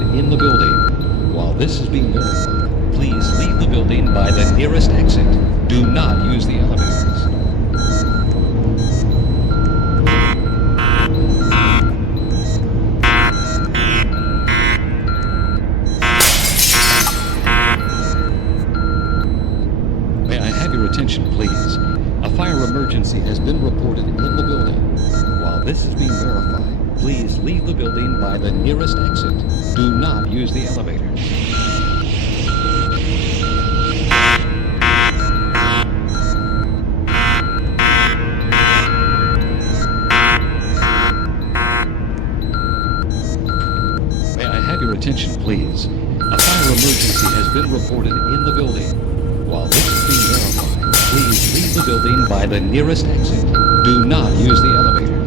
reported in the building. While this is being verified, please leave the building by the nearest exit. Do not use the elevators. May I have your attention, please? A fire emergency has been reported in the building. While this is being verified, please leave the building by the nearest exit. Do not use the elevator. May I have your attention, please? A fire emergency has been reported in the building. While this is being verified, please leave the building by the nearest exit. Do not use the elevator.